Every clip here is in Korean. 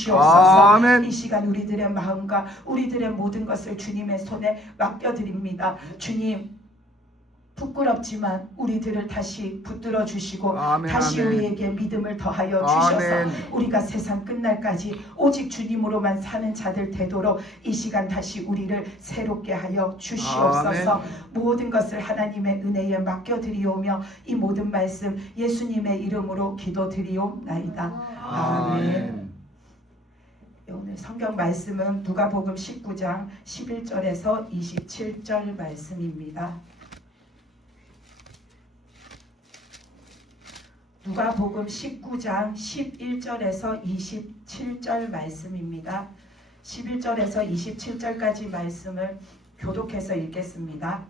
주시옵소서. 아멘. 이 시간 우리들의 마음과 우리들의 모든 것을 주님의 손에 맡겨드립니다. 주님, 부끄럽지만 우리들을 다시 붙들어 주시고 아멘, 다시 아멘. 우리에게 믿음을 더하여 주셔서 아멘. 우리가 세상 끝날까지 오직 주님으로만 사는 자들 되도록 이 시간 다시 우리를 새롭게 하여 주시옵소서. 아멘. 모든 것을 하나님의 은혜에 맡겨드리오며 이 모든 말씀 예수님의 이름으로 기도드리옵나이다. 아멘. 오늘 성경 말씀은 누가복음 19장 11절에서 27절 말씀입니다. 누가복음 19장 11절에서 27절 말씀입니다. 11절에서 27절까지 말씀을 교독해서 읽겠습니다.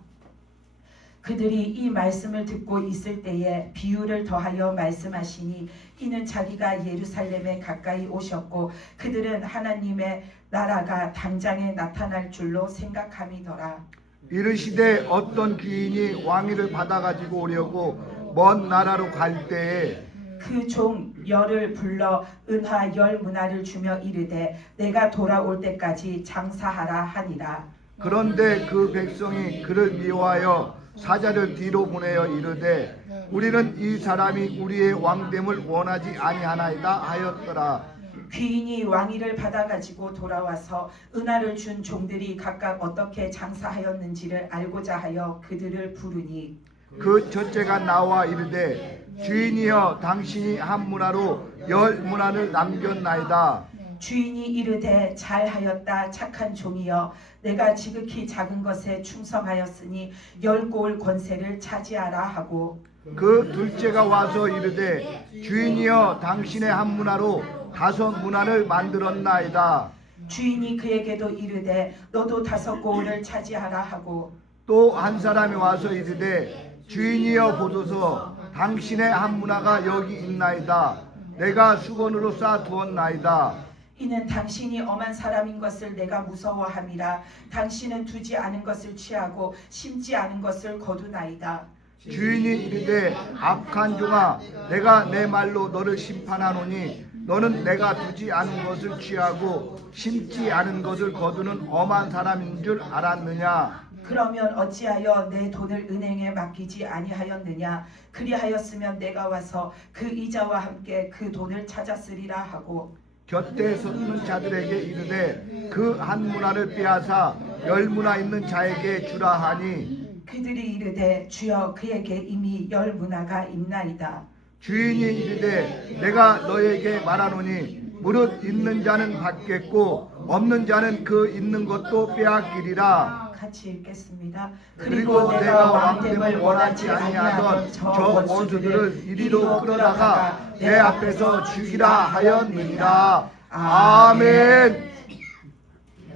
그들이 이 말씀을 듣고 있을 때에 비유를 더하여 말씀하시니 이는 자기가 예루살렘에 가까이 오셨고 그들은 하나님의 나라가 당장에 나타날 줄로 생각함이더라. 이르시되 어떤 귀인이 왕위를 받아가지고 오려고 먼 나라로 갈 때에 그 종 열을 불러 은화 10문화를 주며 이르되 내가 돌아올 때까지 장사하라 하니라. 그런데 그 백성이 그를 미워하여 사자를 뒤로 보내어 이르되 우리는 이 사람이 우리의 왕됨을 원하지 아니하나이다 하였더라. 귀인이 왕위를 받아가지고 돌아와서 은화를 준 종들이 각각 어떻게 장사하였는지를 알고자 하여 그들을 부르니 그 첫째가 나와 이르되 주인이여 당신이 한 문화로 10문화를 남겼나이다. 주인이 이르되 잘하였다 착한 종이여 내가 지극히 작은 것에 충성하였으니 10고을 권세를 차지하라 하고 그 둘째가 와서 이르되 주인이여 당신의 한 문화로 5문화를 만들었나이다. 주인이 그에게도 이르되 너도 5고을을 차지하라 하고 또 한 사람이 와서 이르되 주인이여 보소서 당신의 한 문화가 여기 있나이다. 내가 수건으로 쌓아두었나이다. 이는 당신이 엄한 사람인 것을 내가 무서워함이라. 당신은 두지 않은 것을 취하고 심지 않은 것을 거두나이다. 주인이 이르되 악한 종아 내가 내 말로 너를 심판하노니 너는 내가 두지 않은 것을 취하고 심지 않은 것을 거두는 엄한 사람인 줄 알았느냐. 그러면 어찌하여 내 돈을 은행에 맡기지 아니하였느냐. 그리하였으면 내가 와서 그 이자와 함께 그 돈을 찾았으리라 하고 곁에 섰는 자들에게 이르되 그 한 문화를 빼앗아 10문화 있는 자에게 주라 하니 그들이 이르되 주여 그에게 이미 10문화가 있나이다. 주인이 이르되 내가 너에게 말하노니 무릇 있는 자는 받겠고 없는 자는 그 있는 것도 빼앗기리라. 같이 읽겠습니다. 그리고 내가 왕됨을 원하지 아니하던 저 원수들을 이리로 끌어다가 내 앞에서 죽이라 하였느니라. 아멘.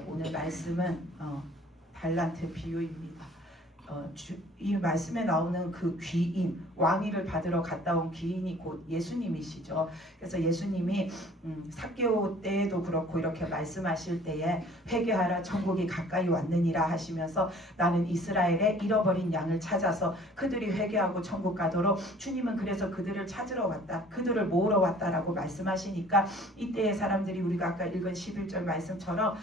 오늘 말씀은 달란트 비유입니다. 이 말씀에 나오는 그 귀인, 왕위를 받으러 갔다 온 귀인이 곧 예수님이시죠. 그래서 예수님이 삭개오 때에도 그렇고 이렇게 말씀하실 때에 회개하라 천국이 가까이 왔느니라 하시면서 나는 이스라엘의 잃어버린 양을 찾아서 그들이 회개하고 천국 가도록 주님은 그래서 그들을 찾으러 왔다, 그들을 모으러 왔다라고 말씀하시니까 이때의 사람들이 우리가 아까 읽은 11절 말씀처럼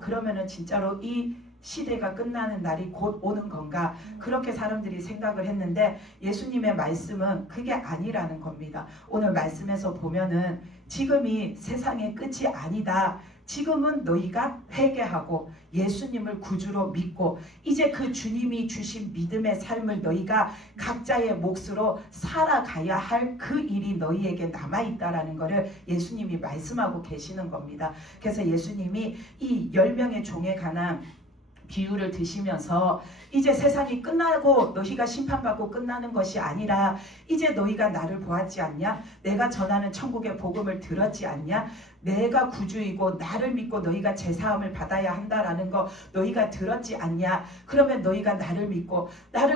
그러면은 진짜로 이 시대가 끝나는 날이 곧 오는 건가, 그렇게 사람들이 생각을 했는데 예수님의 말씀은 그게 아니라는 겁니다. 오늘 말씀에서 보면은 지금이 세상의 끝이 아니다. 지금은 너희가 회개하고 예수님을 구주로 믿고 이제 그 주님이 주신 믿음의 삶을 너희가 각자의 몫으로 살아가야 할 그 일이 너희에게 남아있다라는 것을 예수님이 말씀하고 계시는 겁니다. 그래서 예수님이 이 10명의 종에 관한 비유를 드시면서 이제 세상이 끝나고 너희가 심판받고 끝나는 것이 아니라 이제 너희가 나를 보았지 않냐? 내가 전하는 천국의 복음을 들었지 않냐? 내가 구주이고 나를 믿고 너희가 제사함을 받아야 한다라는 거 너희가 들었지 않냐? 그러면 너희가 나를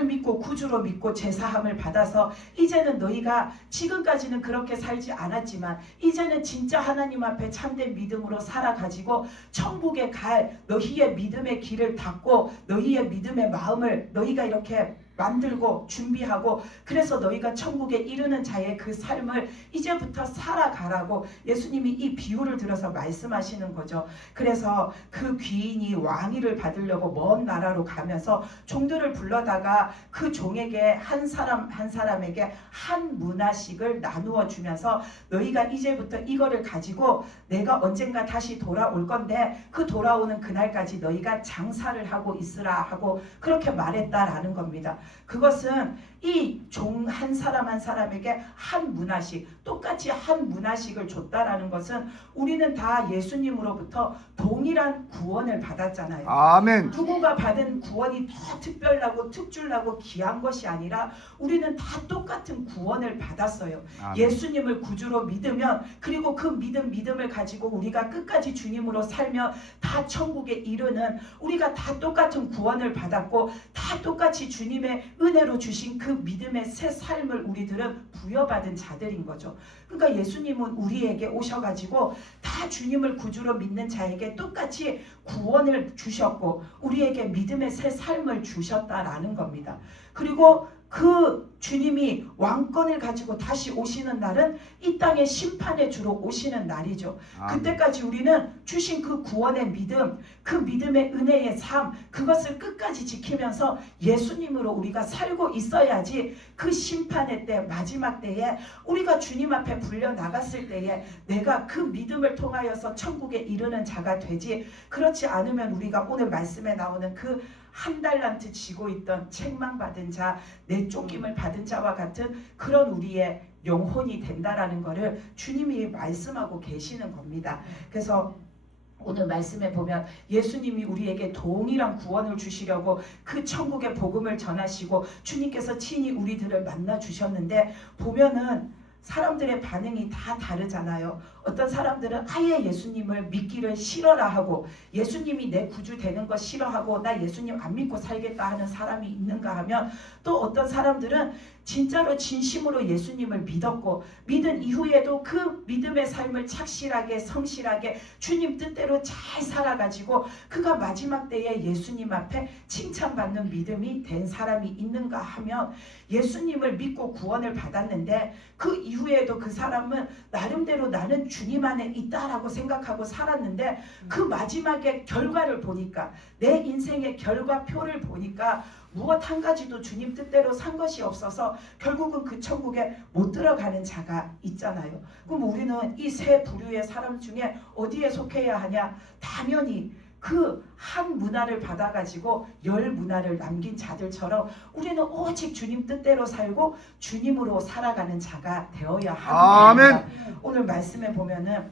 믿고 구주로 믿고 제사함을 받아서 이제는 너희가 지금까지는 그렇게 살지 않았지만 이제는 진짜 하나님 앞에 참된 믿음으로 살아가지고 천국에 갈 너희의 믿음의 길을 닫고 너희의 믿음의 마음을 너희가 이렇게 만들고 준비하고 그래서 너희가 천국에 이르는 자의 그 삶을 이제부터 살아가라고 예수님이 이 비유를 들어서 말씀하시는 거죠. 그래서 그 귀인이 왕위를 받으려고 먼 나라로 가면서 종들을 불러다가 그 종에게 한 사람에게 한 문화씩을 나누어 주면서 너희가 이제부터 이거를 가지고 내가 언젠가 다시 돌아올 건데 그 돌아오는 그날까지 너희가 장사를 하고 있으라 하고 그렇게 말했다라는 겁니다. 그것은 이 종 한 사람 한 사람에게 한 문화씩 똑같이 한 문화씩을 줬다라는 것은 우리는 다 예수님으로부터 동일한 구원을 받았잖아요. 아멘. 누구가 받은 구원이 더 특별하고 특출나고 귀한 것이 아니라 우리는 다 똑같은 구원을 받았어요. 아멘. 예수님을 구주로 믿으면 그리고 그 믿음을 가지고 우리가 끝까지 주님으로 살면 다 천국에 이르는 우리가 다 똑같은 구원을 받았고 다 똑같이 주님의 은혜로 주신 그 믿음의 새 삶을 우리들은 부여받은 자들인 거죠. 그러니까 예수님은 우리에게 오셔가지고 다 주님을 구주로 믿는 자에게 똑같이 구원을 주셨고 우리에게 믿음의 새 삶을 주셨다라는 겁니다. 그리고 그 주님이 왕권을 가지고 다시 오시는 날은 이 땅의 심판의 주로 오시는 날이죠. 그때까지 우리는 주신 그 구원의 믿음, 그 믿음의 은혜의 삶, 그것을 끝까지 지키면서 예수님으로 우리가 살고 있어야지 그 심판의 때, 마지막 때에 우리가 주님 앞에 불려 나갔을 때에 내가 그 믿음을 통하여서 천국에 이르는 자가 되지, 그렇지 않으면 우리가 오늘 말씀에 나오는 그 한 달란트 쥐고 있던 책망받은 자, 내쫓김을 받은 자와 같은 그런 우리의 영혼이 된다라는 것을 주님이 말씀하고 계시는 겁니다. 그래서 오늘 말씀에 보면 예수님이 우리에게 동일한 구원을 주시려고 그 천국의 복음을 전하시고 주님께서 친히 우리들을 만나 주셨는데 보면은 사람들의 반응이 다 다르잖아요. 어떤 사람들은 아예 예수님을 믿기를 싫어라 하고 예수님이 내 구주 되는 거 싫어하고 나 예수님 안 믿고 살겠다 하는 사람이 있는가 하면 또 어떤 사람들은 진짜로 진심으로 예수님을 믿었고 믿은 이후에도 그 믿음의 삶을 착실하게 성실하게 주님 뜻대로 잘 살아가지고 그가 마지막 때에 예수님 앞에 칭찬받는 믿음이 된 사람이 있는가 하면 예수님을 믿고 구원을 받았는데 그 이후에도 그 사람은 나름대로 나는 주님 안에 있다라고 생각하고 살았는데 그 마지막에 결과를 보니까 내 인생의 결과표를 보니까 무엇 한 가지도 주님 뜻대로 산 것이 없어서 결국은 그 천국에 못 들어가는 자가 있잖아요. 그럼 우리는 이 세 부류의 사람 중에 어디에 속해야 하냐? 당연히 그 한 문화를 받아가지고 10 문화를 남긴 자들처럼 우리는 오직 주님 뜻대로 살고 주님으로 살아가는 자가 되어야 합니다. 아멘. 오늘 말씀에 보면은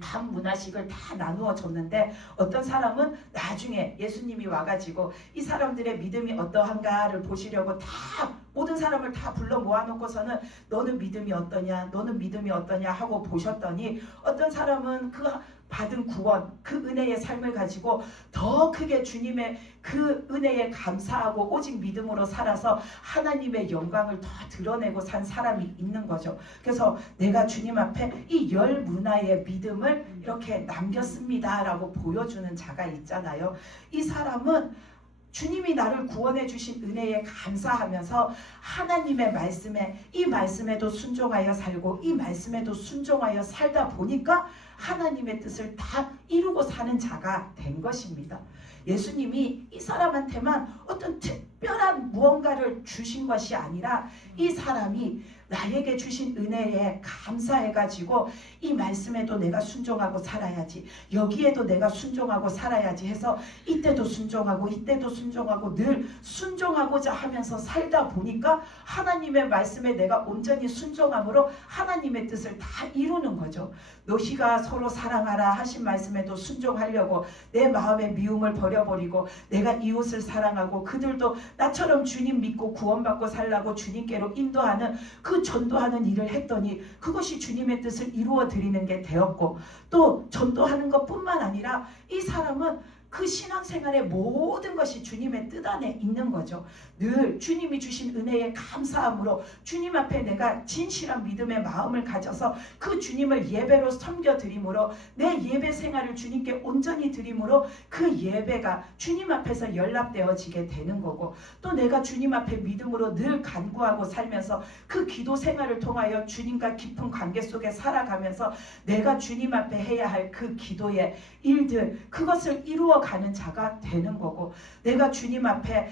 한 문화씩을 다 나누어 줬는데 어떤 사람은 나중에 예수님이 와가지고 이 사람들의 믿음이 어떠한가를 보시려고 다 모든 사람을 다 불러 모아놓고서는 너는 믿음이 어떠냐 너는 믿음이 어떠냐 하고 보셨더니 어떤 사람은 그 받은 구원 그 은혜의 삶을 가지고 더 크게 주님의 그 은혜에 감사하고 오직 믿음으로 살아서 하나님의 영광을 더 드러내고 산 사람이 있는 거죠. 그래서 내가 주님 앞에 이 10 문화의 믿음을 이렇게 남겼습니다 라고 보여주는 자가 있잖아요. 이 사람은 주님이 나를 구원해 주신 은혜에 감사하면서 하나님의 말씀에 이 말씀에도 순종하여 살고 이 말씀에도 순종하여 살다 보니까 하나님의 뜻을 다 이루고 사는 자가 된 것입니다. 예수님이 이 사람한테만 어떤 특별한 무언가를 주신 것이 아니라 이 사람이 나에게 주신 은혜에 감사해가지고 이 말씀에도 내가 순종하고 살아야지 여기에도 내가 순종하고 살아야지 해서 이때도 순종하고 이때도 순종하고 늘 순종하고자 하면서 살다 보니까 하나님의 말씀에 내가 온전히 순종함으로 하나님의 뜻을 다 이루는 거죠. 너희가 서로 사랑하라 하신 말씀에도 순종하려고 내 마음의 미움을 버려버리고 내가 이웃을 사랑하고 그들도 나처럼 주님 믿고 구원받고 살라고 주님께로 인도하는 그 전도하는 일을 했더니 그것이 주님의 뜻을 이루어 드리는 게 되었고 또 전도하는 것뿐만 아니라 이 사람은 그 신앙생활의 모든 것이 주님의 뜻 안에 있는 거죠. 늘 주님이 주신 은혜에 감사함으로 주님 앞에 내가 진실한 믿음의 마음을 가져서 그 주님을 예배로 섬겨드림으로 내 예배 생활을 주님께 온전히 드림으로 그 예배가 주님 앞에서 연락되어지게 되는 거고, 또 내가 주님 앞에 믿음으로 늘 간구하고 살면서 그 기도 생활을 통하여 주님과 깊은 관계 속에 살아가면서 내가 주님 앞에 해야 할 그 기도의 일들, 그것을 이루어가는 자가 되는 거고, 내가 주님 앞에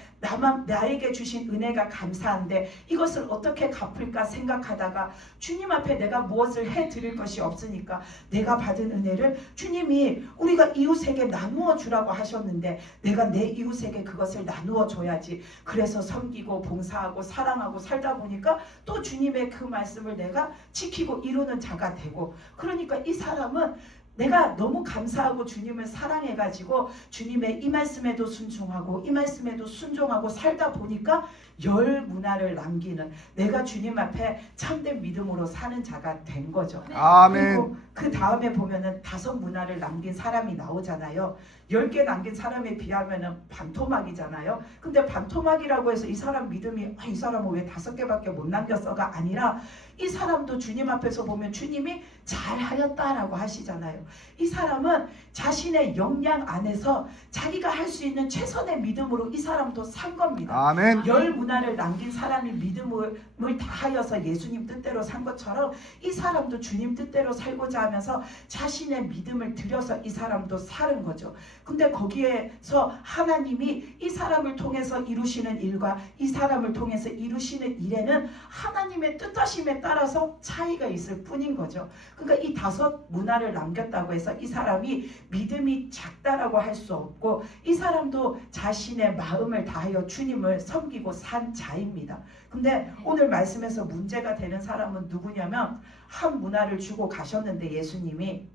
나에게 주신 은혜가 감사한데 이것을 어떻게 갚을까 생각하다가 주님 앞에 내가 무엇을 해드릴 것이 없으니까 내가 받은 은혜를 주님이 우리가 이웃에게 나누어 주라고 하셨는데 내가 내 이웃에게 그것을 나누어 줘야지. 그래서 섬기고 봉사하고 사랑하고 살다 보니까 또 주님의 그 말씀을 내가 지키고 이루는 자가 되고, 그러니까 이 사람은 내가 너무 감사하고 주님을 사랑해가지고 주님의 이 말씀에도 순종하고 이 말씀에도 순종하고 살다 보니까 열 문화를 남기는, 내가 주님 앞에 참된 믿음으로 사는 자가 된 거죠. 아멘. 그리고 그 다음에 보면은 5 문화를 남긴 사람이 나오잖아요. 10개 남긴 사람에 비하면은 반토막이잖아요. 근데 반토막이라고 해서 이 사람 믿음이 이 사람은 왜 5개밖에 못 남겼어가 아니라 이 사람도 주님 앞에서 보면 주님이 잘하였다라고 하시잖아요. 이 사람은 자신의 역량 안에서 자기가 할 수 있는 최선의 믿음으로 이 사람도 산 겁니다. 아멘. 10 문화를 남긴 사람이 믿음을 다하여서 예수님 뜻대로 산 것처럼 이 사람도 주님 뜻대로 살고자 하면서 자신의 믿음을 들여서 이 사람도 사는 거죠. 근데 거기에서 하나님이 이 사람을 통해서 이루시는 일과 이 사람을 통해서 이루시는 일에는 하나님의 뜻하심에 따라서 차이가 있을 뿐인 거죠. 그러니까 이 5 문화를 남겼다고 해서 이 사람이 믿음이 작다라고 할 수 없고, 이 사람도 자신의 마음을 다하여 주님을 섬기고 산 자입니다. 근데 오늘 말씀에서 문제가 되는 사람은 누구냐면, 한 문화를 주고 가셨는데 예수님이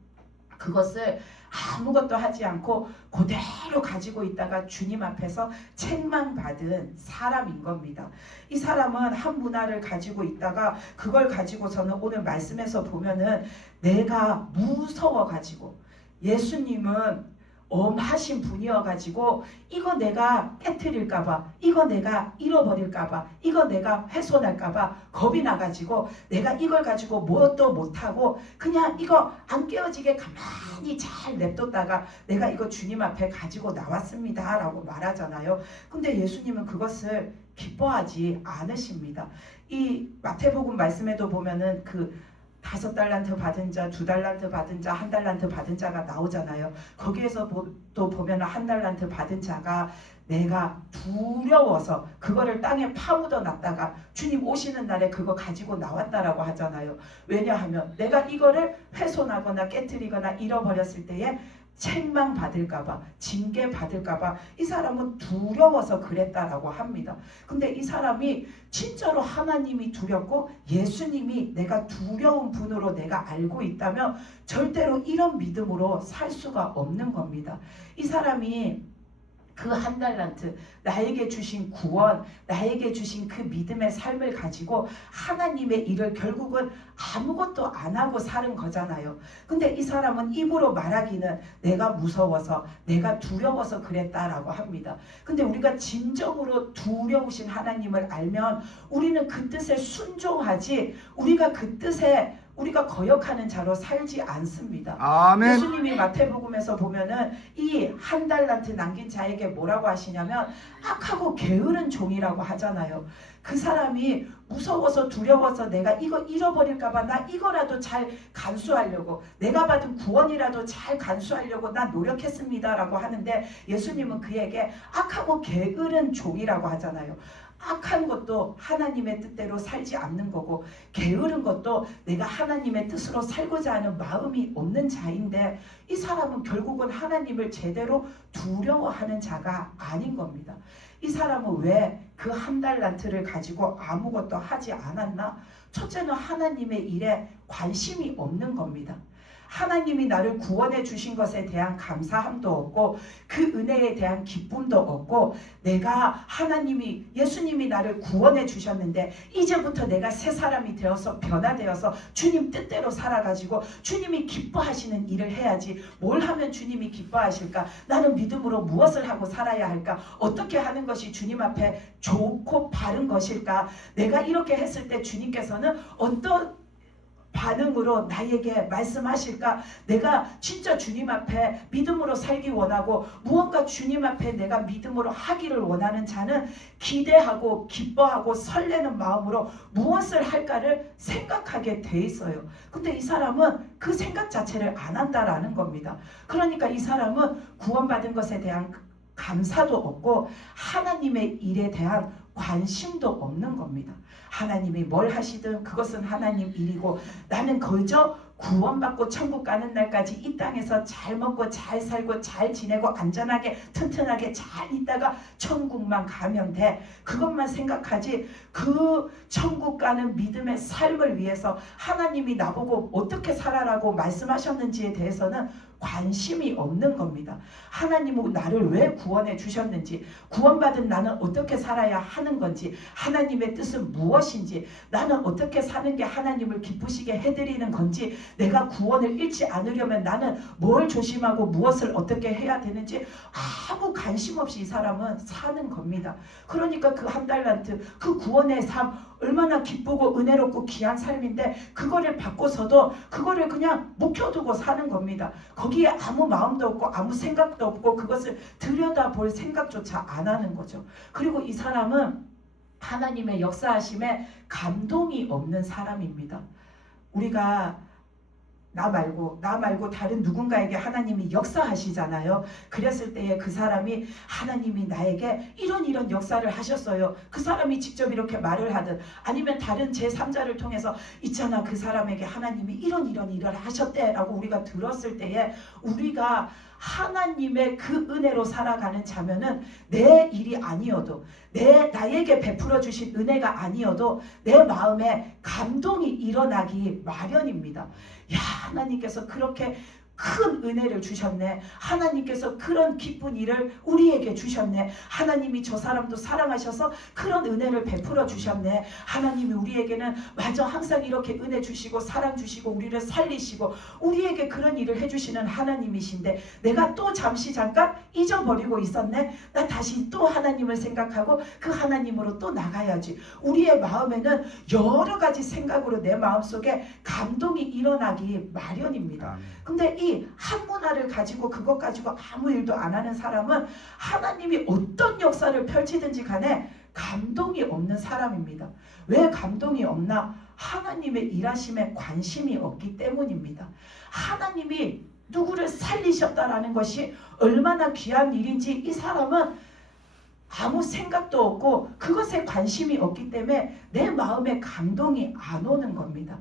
그것을 아무것도 하지 않고 그대로 가지고 있다가 주님 앞에서 책망받은 사람인 겁니다. 이 사람은 한 문화를 가지고 있다가 그걸 가지고서는 오늘 말씀에서 보면은 내가 무서워가지고, 예수님은 엄하신 분이어가지고 이거 내가 깨트릴까봐, 이거 내가 잃어버릴까봐, 이거 내가 훼손할까봐 겁이 나가지고 내가 이걸 가지고 뭣도 못하고 그냥 이거 안 깨어지게 가만히 잘 냅뒀다가 내가 이거 주님 앞에 가지고 나왔습니다 라고 말하잖아요. 근데 예수님은 그것을 기뻐하지 않으십니다. 이 마태복음 말씀에도 보면은 그 5 달란트 받은 자, 2 달란트 받은 자, 1 달란트 받은 자가 나오잖아요. 거기에서 또 보면 1 달란트 받은 자가 내가 두려워서 그거를 땅에 파묻어 놨다가 주님 오시는 날에 그거 가지고 나왔다라고 하잖아요. 왜냐하면 내가 이거를 훼손하거나 깨트리거나 잃어버렸을 때에 책망받을까봐, 징계받을까봐 이 사람은 두려워서 그랬다라고 합니다. 근데 이 사람이 진짜로 하나님이 두렵고 예수님이 내가 두려운 분으로 내가 알고 있다면 절대로 이런 믿음으로 살 수가 없는 겁니다. 이 사람이 그 1 달란트, 나에게 주신 구원, 나에게 주신 그 믿음의 삶을 가지고 하나님의 일을 결국은 아무것도 안 하고 사는 거잖아요. 근데 이 사람은 입으로 말하기는 내가 무서워서, 내가 두려워서 그랬다라고 합니다. 근데 우리가 진정으로 두려우신 하나님을 알면 우리는 그 뜻에 순종하지, 우리가 그 뜻에 우리가 거역하는 자로 살지 않습니다. 아멘. 예수님이 마태복음에서 보면은 이 1 달란트 남긴 자에게 뭐라고 하시냐면 악하고 게으른 종이라고 하잖아요. 그 사람이 무서워서 두려워서 내가 이거 잃어버릴까봐 나 이거라도 잘 간수하려고, 내가 받은 구원이라도 잘 간수하려고 나 노력했습니다라고 하는데 예수님은 그에게 악하고 게으른 종이라고 하잖아요. 악한 것도 하나님의 뜻대로 살지 않는 거고, 게으른 것도 내가 하나님의 뜻으로 살고자 하는 마음이 없는 자인데 이 사람은 결국은 하나님을 제대로 두려워하는 자가 아닌 겁니다. 이 사람은 왜 그 1 달란트를 가지고 아무것도 하지 않았나? 첫째는 하나님의 일에 관심이 없는 겁니다. 하나님이 나를 구원해 주신 것에 대한 감사함도 없고 그 은혜에 대한 기쁨도 없고 내가 하나님이 예수님이 나를 구원해 주셨는데 이제부터 내가 새 사람이 되어서 변화되어서 주님 뜻대로 살아가지고 주님이 기뻐하시는 일을 해야지. 뭘 하면 주님이 기뻐하실까? 나는 믿음으로 무엇을 하고 살아야 할까? 어떻게 하는 것이 주님 앞에 좋고 바른 것일까? 내가 이렇게 했을 때 주님께서는 어떤 반응으로 나에게 말씀하실까? 내가 진짜 주님 앞에 믿음으로 살기 원하고 무언가 주님 앞에 내가 믿음으로 하기를 원하는 자는 기대하고 기뻐하고 설레는 마음으로 무엇을 할까를 생각하게 돼 있어요. 근데 이 사람은 그 생각 자체를 안 한다라는 겁니다. 그러니까 이 사람은 구원받은 것에 대한 감사도 없고 하나님의 일에 대한 관심도 없는 겁니다. 하나님이 뭘 하시든 그것은 하나님 일이고 나는 그저 구원받고 천국 가는 날까지 이 땅에서 잘 먹고 잘 살고 잘 지내고 안전하게 튼튼하게 잘 있다가 천국만 가면 돼. 그것만 생각하지 그 천국 가는 믿음의 삶을 위해서 하나님이 나보고 어떻게 살아라고 말씀하셨는지에 대해서는 관심이 없는 겁니다. 하나님은 나를 왜 구원해 주셨는지, 구원받은 나는 어떻게 살아야 하는 건지, 하나님의 뜻은 무엇인지, 나는 어떻게 사는 게 하나님을 기쁘시게 해드리는 건지, 내가 구원을 잃지 않으려면 나는 뭘 조심하고 무엇을 어떻게 해야 되는지 아무 관심 없이 이 사람은 사는 겁니다. 그러니까 그 한 달란트, 그 구원의 삶 얼마나 기쁘고 은혜롭고 귀한 삶인데 그거를 받고서도 그거를 그냥 묵혀두고 사는 겁니다. 거기에 아무 마음도 없고 아무 생각도 없고 그것을 들여다볼 생각조차 안 하는 거죠. 그리고 이 사람은 하나님의 역사하심에 감동이 없는 사람입니다. 우리가 나 말고 다른 누군가에게 하나님이 역사하시잖아요. 그랬을 때에 그 사람이 하나님이 나에게 이런 역사를 하셨어요. 그 사람이 직접 이렇게 말을 하든 아니면 다른 제3자를 통해서 있잖아 그 사람에게 하나님이 이런 일을 하셨대 라고 우리가 들었을 때에 우리가 하나님의 그 은혜로 살아가는 자면은 내 일이 아니어도 나에게 베풀어 주신 은혜가 아니어도 내 마음에 감동이 일어나기 마련입니다. 야, 하나님께서 그렇게 큰 은혜를 주셨네. 하나님께서 그런 기쁜 일을 우리에게 주셨네. 하나님이 저 사람도 사랑하셔서 그런 은혜를 베풀어 주셨네. 하나님이 우리에게는 맞아 항상 이렇게 은혜 주시고 사랑 주시고 우리를 살리시고 우리에게 그런 일을 해주시는 하나님이신데 내가 또 잠깐 잊어버리고 있었네. 나 다시 또 하나님을 생각하고 그 하나님으로 또 나가야지. 우리의 마음에는 여러 가지 생각으로 내 마음속에 감동이 일어나기 마련입니다. 근데 이 한 문화를 가지고 그것 가지고 아무 일도 안 하는 사람은 하나님이 어떤 역사를 펼치든지 간에 감동이 없는 사람입니다. 왜 감동이 없나? 하나님의 일하심에 관심이 없기 때문입니다. 하나님이 누구를 살리셨다라는 것이 얼마나 귀한 일인지 이 사람은 아무 생각도 없고 그것에 관심이 없기 때문에 내 마음에 감동이 안 오는 겁니다.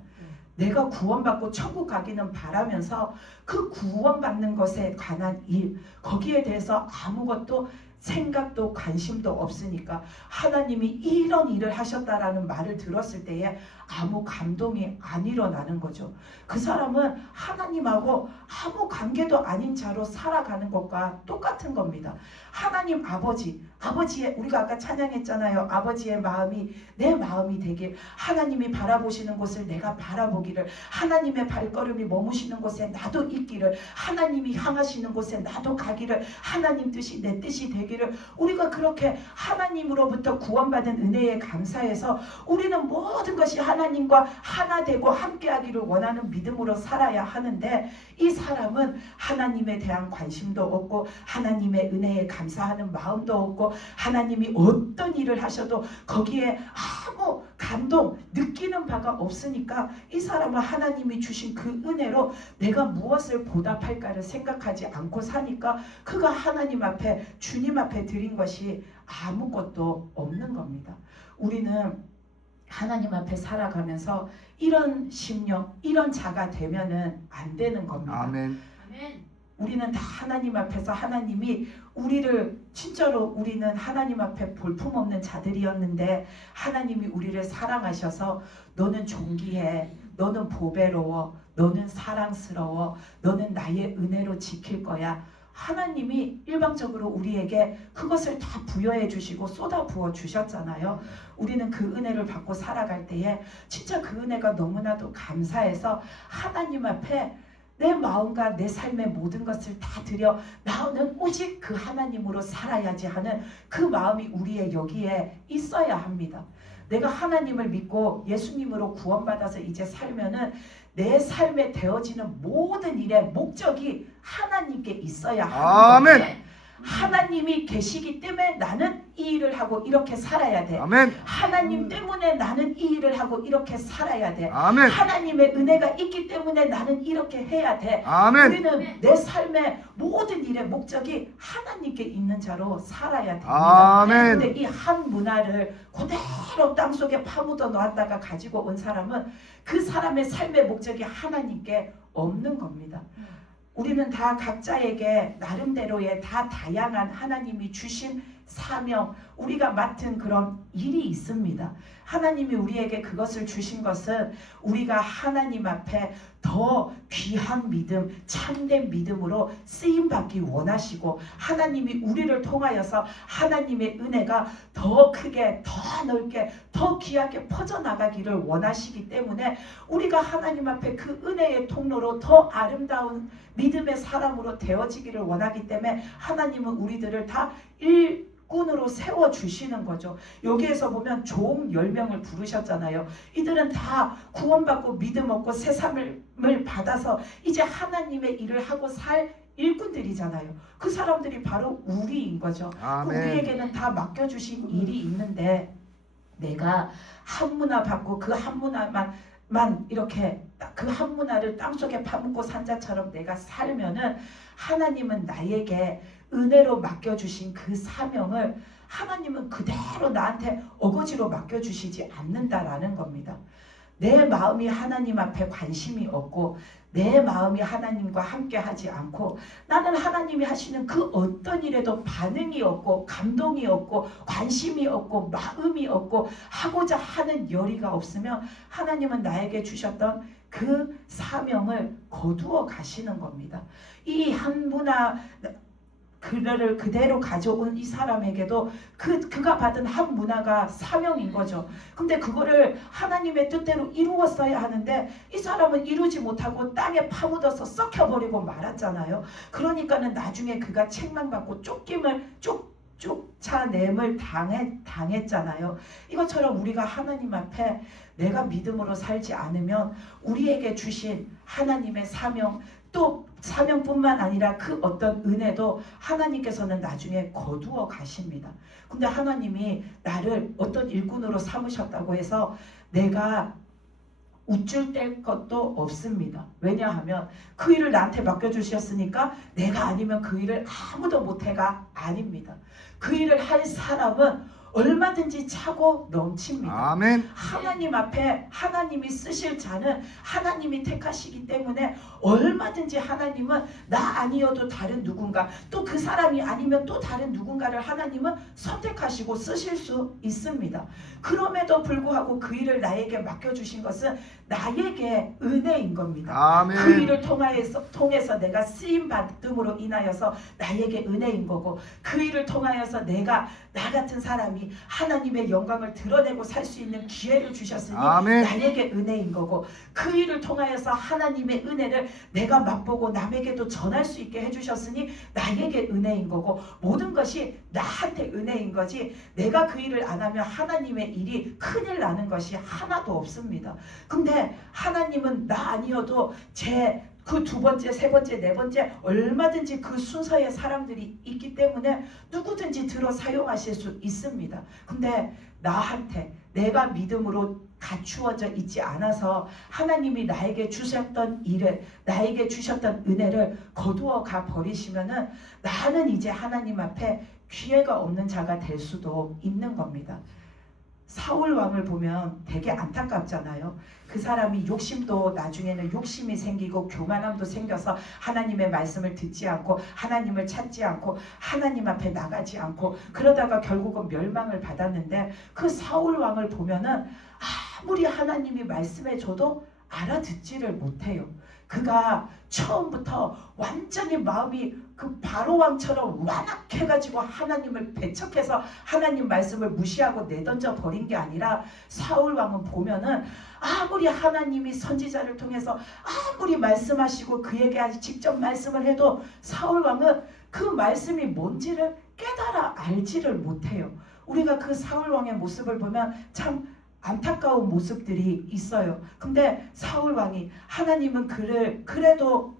내가 구원받고 천국 가기는 바라면서 그 구원받는 것에 관한 일 거기에 대해서 아무것도 생각도 관심도 없으니까 하나님이 이런 일을 하셨다라는 말을 들었을 때에 아무 감동이 안 일어나는 거죠. 그 사람은 하나님하고 아무 관계도 아닌 자로 살아가는 것과 똑같은 겁니다. 하나님 아버지의 우리가 아까 찬양했잖아요. 아버지의 마음이 내 마음이 되길, 하나님이 바라보시는 곳을 내가 바라보기를, 하나님의 발걸음이 머무시는 곳에 나도 있기를, 하나님이 향하시는 곳에 나도 가기를, 하나님 뜻이 내 뜻이 되기를, 우리가 그렇게 하나님으로부터 구원받은 은혜에 감사해서 우리는 모든 것이 하나님과 하나 되고 함께하기를 원하는 믿음으로 살아야 하는데 이 사람은 하나님에 대한 관심도 없고 하나님의 은혜에 감사하는 마음도 없고 하나님이 어떤 일을 하셔도 거기에 아무 감동 느끼는 바가 없으니까 이 사람은 하나님이 주신 그 은혜로 내가 무엇을 보답할까를 생각하지 않고 사니까 그가 하나님 앞에 주님 앞에 드린 것이 아무것도 없는 겁니다. 우리는 하나님 앞에 살아가면서 이런 심령, 이런 자가 되면은 안 되는 겁니다. 아멘. 우리는 다 하나님 앞에서 하나님이 우리를 진짜로 우리는 하나님 앞에 볼품없는 자들이었는데 하나님이 우리를 사랑하셔서 너는 존귀해, 너는 보배로워, 너는 사랑스러워. 너는 나의 은혜로 지킬 거야. 하나님이 일방적으로 우리에게 그것을 다 부여해 주시고 쏟아 부어 주셨잖아요. 우리는 그 은혜를 받고 살아갈 때에 진짜 그 은혜가 너무나도 감사해서 하나님 앞에 내 마음과 내 삶의 모든 것을 다 드려 나는 오직 그 하나님으로 살아야지 하는 그 마음이 우리의 여기에 있어야 합니다. 내가 하나님을 믿고 예수님으로 구원받아서 이제 살면은 내 삶에 되어지는 모든 일의 목적이 하나님께 있어야 하는 아멘. 거예요. 하나님이 계시기 때문에 나는 이 일을 하고 이렇게 살아야 돼. 아멘. 하나님 때문에 나는 이 일을 하고 이렇게 살아야 돼. 아멘. 하나님의 은혜가 있기 때문에 나는 이렇게 해야 돼. 아멘. 우리는 내 삶의 모든 일의 목적이 하나님께 있는 자로 살아야 됩니다. 아멘. 근데 이 한 문화를 그대로 땅속에 파묻어 놓았다가 가지고 온 사람은 그 사람의 삶의 목적이 하나님께 없는 겁니다. 우리는 다 각자에게 나름대로의 다 다양한 하나님이 주신 사명, 우리가 맡은 그런 일이 있습니다. 하나님이 우리에게 그것을 주신 것은 우리가 하나님 앞에 더 귀한 믿음, 참된 믿음으로 쓰임받기 원하시고 하나님이 우리를 통하여서 하나님의 은혜가 더 크게, 더 넓게, 더 귀하게 퍼져나가기를 원하시기 때문에 우리가 하나님 앞에 그 은혜의 통로로 더 아름다운 믿음의 사람으로 되어지기를 원하기 때문에 하나님은 우리들을 다 일꾼으로 세워주시는 거죠. 여기에서 보면 종 10명을 부르셨잖아요. 이들은 다 구원받고 믿음 얻고 새 삶을 받아서 이제 하나님의 일을 하고 살 일꾼들이잖아요. 그 사람들이 바로 우리인 거죠. 아멘. 우리에게는 다 맡겨주신 일이 있는데 내가 한 문화 받고 그 한 문화만 이렇게 그 한 문화를 땅속에 파묻고 산 자처럼 내가 살면은 하나님은 나에게 은혜로 맡겨주신 그 사명을 하나님은 그대로 나한테 어거지로 맡겨주시지 않는다라는 겁니다. 내 마음이 하나님 앞에 관심이 없고 내 마음이 하나님과 함께 하지 않고 나는 하나님이 하시는 그 어떤 일에도 반응이 없고 감동이 없고 관심이 없고 마음이 없고 하고자 하는 열의가 없으면 하나님은 나에게 주셨던 그 사명을 거두어 가시는 겁니다. 이 한 문화 그를 그대로 가져온 이 사람에게도 그가 받은 한 문화가 사명인 거죠. 근데 그거를 하나님의 뜻대로 이루었어야 하는데 이 사람은 이루지 못하고 땅에 파묻어서 썩혀버리고 말았잖아요. 그러니까는 나중에 그가 책망받고 쫓아냄을 당했잖아요. 이것처럼 우리가 하나님 앞에 내가 믿음으로 살지 않으면 우리에게 주신 하나님의 사명 또 사명뿐만 아니라 그 어떤 은혜도 하나님께서는 나중에 거두어 가십니다. 근데 하나님이 나를 어떤 일꾼으로 삼으셨다고 해서 내가 우쭐댈 것도 없습니다. 왜냐하면 그 일을 나한테 맡겨주셨으니까 내가 아니면 그 일을 아무도 못해가 아닙니다. 그 일을 할 사람은 얼마든지 차고 넘칩니다. 아멘. 하나님 앞에 하나님이 쓰실 자는 하나님이 택하시기 때문에 얼마든지 하나님은 나 아니어도 다른 누군가 또 그 사람이 아니면 또 다른 누군가를 하나님은 선택하시고 쓰실 수 있습니다. 그럼에도 불구하고 그 일을 나에게 맡겨주신 것은 나에게 은혜인 겁니다. 아멘. 그 일을 통해서 내가 쓰임받음으로 인하여서 나에게 은혜인 거고 그 일을 통하여서 내가 나 같은 사람이 하나님의 영광을 드러내고 살 수 있는 기회를 주셨으니 아멘. 나에게 은혜인 거고 그 일을 통하여서 하나님의 은혜를 내가 맛보고 남에게도 전할 수 있게 해주셨으니 나에게 은혜인 거고 모든 것이 나한테 은혜인 거지 내가 그 일을 안 하면 하나님의 일이 큰일 나는 것이 하나도 없습니다. 근데 하나님은 나 아니어도 그 두 번째, 세 번째, 네 번째 얼마든지 그 순서의 사람들이 있기 때문에 누구든지 들어 사용하실 수 있습니다. 근데 나한테 내가 믿음으로 갖추어져 있지 않아서 하나님이 나에게 주셨던 일을 나에게 주셨던 은혜를 거두어 가 버리시면은 나는 이제 하나님 앞에 기회가 없는 자가 될 수도 있는 겁니다. 사울 왕을 보면 되게 안타깝잖아요. 그 사람이 욕심도 나중에는 욕심이 생기고 교만함도 생겨서 하나님의 말씀을 듣지 않고 하나님을 찾지 않고 하나님 앞에 나가지 않고 그러다가 결국은 멸망을 받았는데 그 사울 왕을 보면은 아무리 하나님이 말씀해 줘도 알아듣지를 못해요. 그가 처음부터 완전히 마음이 그 바로왕처럼 완악해가지고 하나님을 배척해서 하나님 말씀을 무시하고 내던져 버린 게 아니라 사울왕은 보면은 아무리 하나님이 선지자를 통해서 아무리 말씀하시고 그에게 직접 말씀을 해도 사울왕은 그 말씀이 뭔지를 깨달아 알지를 못해요. 우리가 그 사울왕의 모습을 보면 참 안타까운 모습들이 있어요. 근데 사울왕이 하나님은 그를 그래도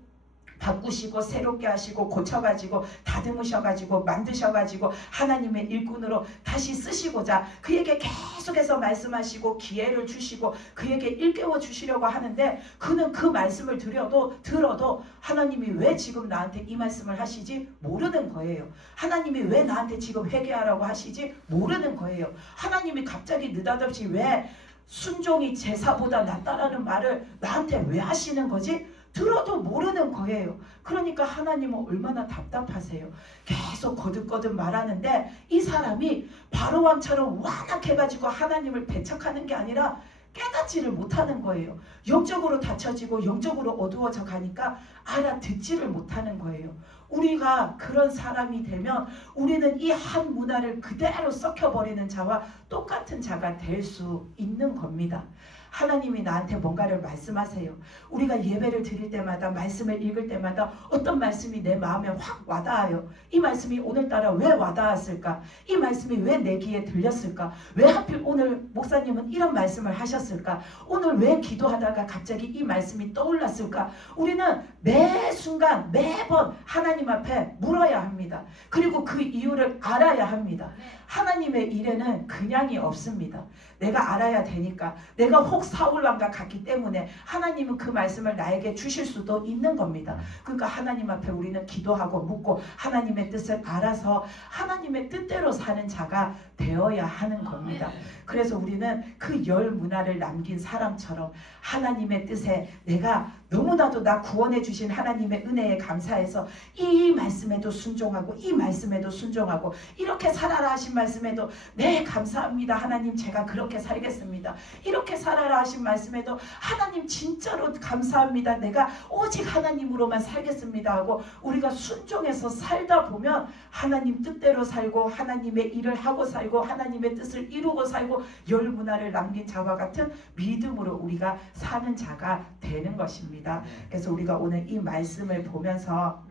바꾸시고 새롭게 하시고 고쳐가지고 다듬으셔가지고 만드셔가지고 하나님의 일꾼으로 다시 쓰시고자 그에게 계속해서 말씀하시고 기회를 주시고 그에게 일깨워 주시려고 하는데 그는 그 말씀을 들어도 하나님이 왜 지금 나한테 이 말씀을 하시지 모르는 거예요. 하나님이 왜 나한테 지금 회개하라고 하시지 모르는 거예요. 하나님이 갑자기 느닷없이 왜 순종이 제사보다 낫다라는 말을 나한테 왜 하시는 거지? 들어도 모르는 거예요. 그러니까 하나님은 얼마나 답답하세요. 계속 거듭거듭 말하는데 이 사람이 바로왕처럼 완악해가지고 하나님을 배척하는 게 아니라 깨닫지를 못하는 거예요. 영적으로 닫혀지고 영적으로 어두워져 가니까 알아듣지를 못하는 거예요. 우리가 그런 사람이 되면 우리는 이 한 문화를 그대로 썩혀버리는 자와 똑같은 자가 될 수 있는 겁니다. 하나님이 나한테 뭔가를 말씀하세요. 우리가 예배를 드릴 때마다 말씀을 읽을 때마다 어떤 말씀이 내 마음에 확 와닿아요. 이 말씀이 오늘따라 왜 와닿았을까? 이 말씀이 왜 내 귀에 들렸을까? 왜 하필 오늘 목사님은 이런 말씀을 하셨을까? 오늘 왜 기도하다가 갑자기 이 말씀이 떠올랐을까? 우리는 매 순간 매번 하나님 앞에 물어야 합니다. 그리고 그 이유를 알아야 합니다. 하나님의 일에는 그냥이 없습니다. 내가 알아야 되니까 내가 혹 사울왕과 같기 때문에 하나님은 그 말씀을 나에게 주실 수도 있는 겁니다. 그러니까 하나님 앞에 우리는 기도하고 묻고 하나님의 뜻을 알아서 하나님의 뜻대로 사는 자가 되어야 하는 겁니다. 그래서 우리는 그 열 문화를 남긴 사람처럼 하나님의 뜻에 내가 너무나도 나 구원해 주신 하나님의 은혜에 감사해서 이 말씀에도 순종하고 이 말씀에도 순종하고 이렇게 살아라 하신 말씀에도 네 감사합니다 하나님 제가 그렇게 살겠습니다. 이렇게 살아라 하신 말씀에도 하나님 진짜로 감사합니다. 내가 오직 하나님으로만 살겠습니다 하고 우리가 순종해서 살다 보면 하나님 뜻대로 살고 하나님의 일을 하고 살고 하나님의 뜻을 이루고 살고 열 문화를 남긴 자와 같은 믿음으로 우리가 사는 자가 되는 것입니다. 그래서 우리가 오늘 이 말씀을 보면서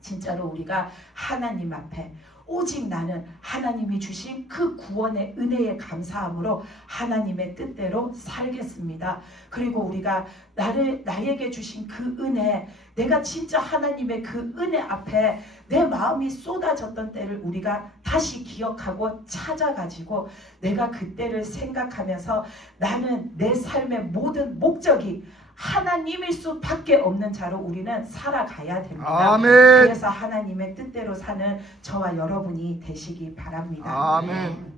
진짜로 우리가 하나님 앞에 오직 나는 하나님이 주신 그 구원의 은혜에 감사함으로 하나님의 뜻대로 살겠습니다. 그리고 우리가 나에게 주신 그 은혜, 내가 진짜 하나님의 그 은혜 앞에 내 마음이 쏟아졌던 때를 우리가 다시 기억하고 찾아가지고 내가 그때를 생각하면서 나는 내 삶의 모든 목적이 하나님일 수밖에 없는 자로 우리는 살아가야 됩니다. 아멘. 그래서 하나님의 뜻대로 사는 저와 여러분이 되시기 바랍니다. 아멘.